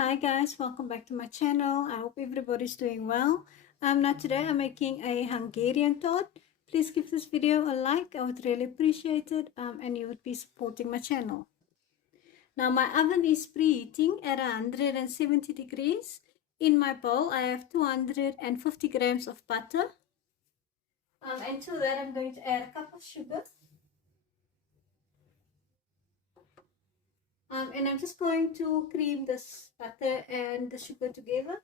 Hi guys, welcome back to my channel. I hope everybody's doing well. Now today I'm making a Hungarian tart. Please give this video a like. I would really appreciate it and you would be supporting my channel. Now my oven is preheating at 170 degrees. In my bowl I have 250 grams of butter. And to that I'm going to add a cup of sugar. And I'm just going to cream this butter and the sugar together.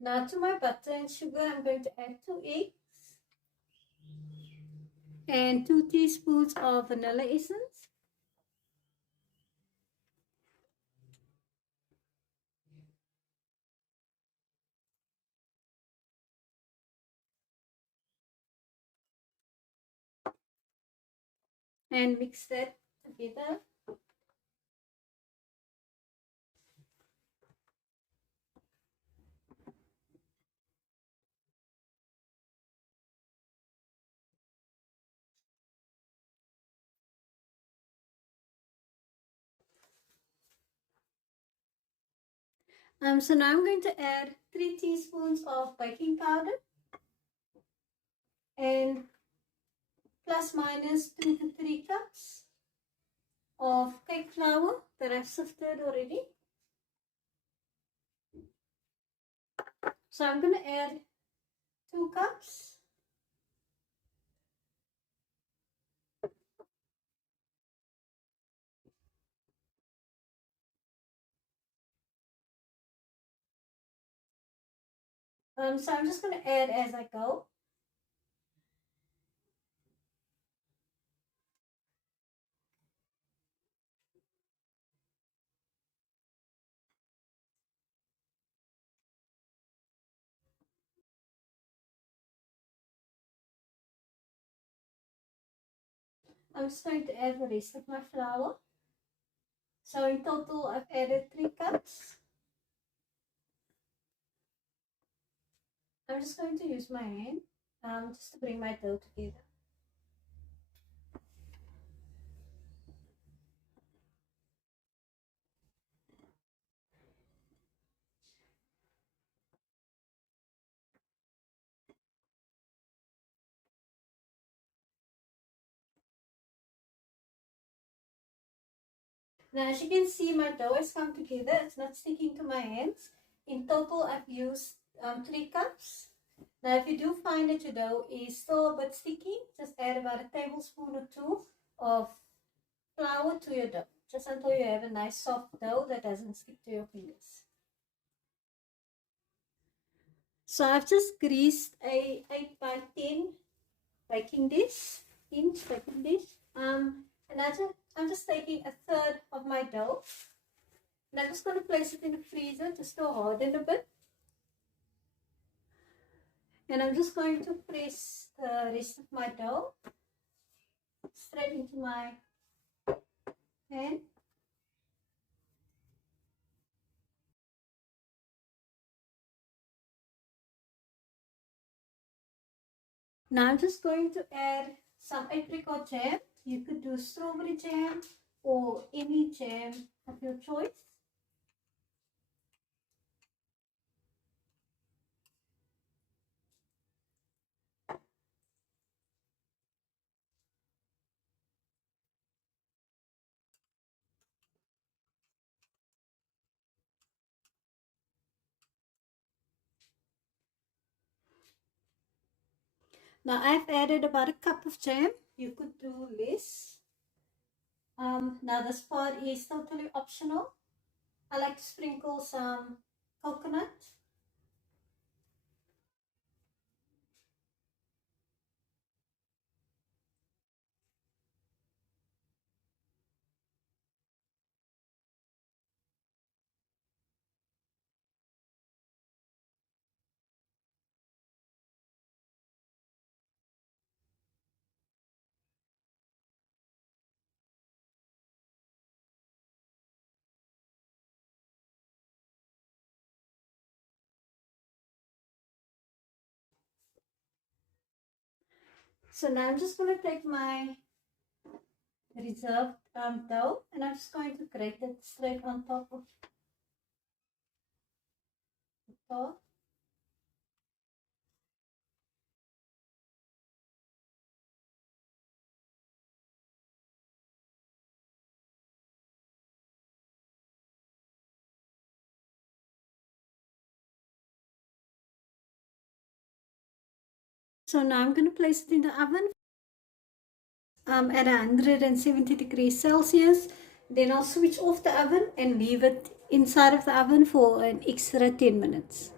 Now to my butter and sugar, I'm going to add 2 eggs and 2 teaspoons of vanilla essence. And mix that together. So now I'm going to add 3 teaspoons of baking powder and plus minus 2 to 3 cups of cake flour that I've sifted already. So I'm going to add 2 cups. So I'm just going to add as I go. I'm just going to add the rest of my flour. So in total I've added 3 cups. I'm just going to use my hand just to bring my dough together. Now as you can see, my dough has come together. It's not sticking to my hands. In total I've used 3 cups. Now if you do find that your dough is still a bit sticky, just add about a tablespoon or 2 of flour to your dough. Just until you have a nice soft dough that doesn't stick to your fingers. So I've just greased a 8 by 10 baking dish, inch baking dish. And I'm just taking a third of my dough. And I'm just going to place it in the freezer just to harden a bit. And I'm just going to press the rest of my dough straight into my pan. Now I'm just going to add some apricot jam. You could do strawberry jam or any jam of your choice. Now I've added about a cup of jam. You could do less. Now this part is totally optional. I like to sprinkle some coconut. So now I'm just going to take my reserved dough, and I'm just going to grate it straight on top of the top. So now I'm going to place it in the oven at 170 degrees Celsius. Then I'll switch off the oven and leave it inside of the oven for an extra 10 minutes.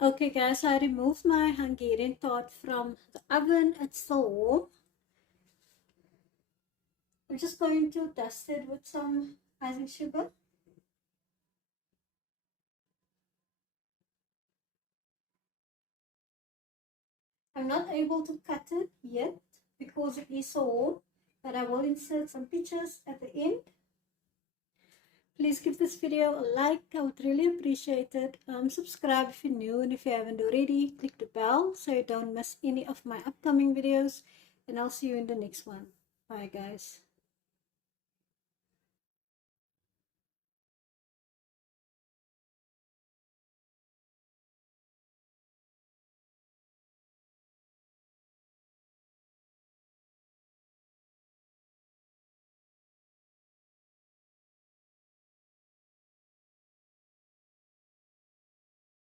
Okay guys, I removed my Hungarian tart from the oven. It's still warm. I'm just going to dust it with some icing sugar. I'm not able to cut it yet because it is so warm, but I will insert some pictures at the end. Please give this video a like, I would really appreciate it. Subscribe if you're new, and if you haven't already, click the bell so you don't miss any of my upcoming videos, and I'll see you in the next one. Bye guys.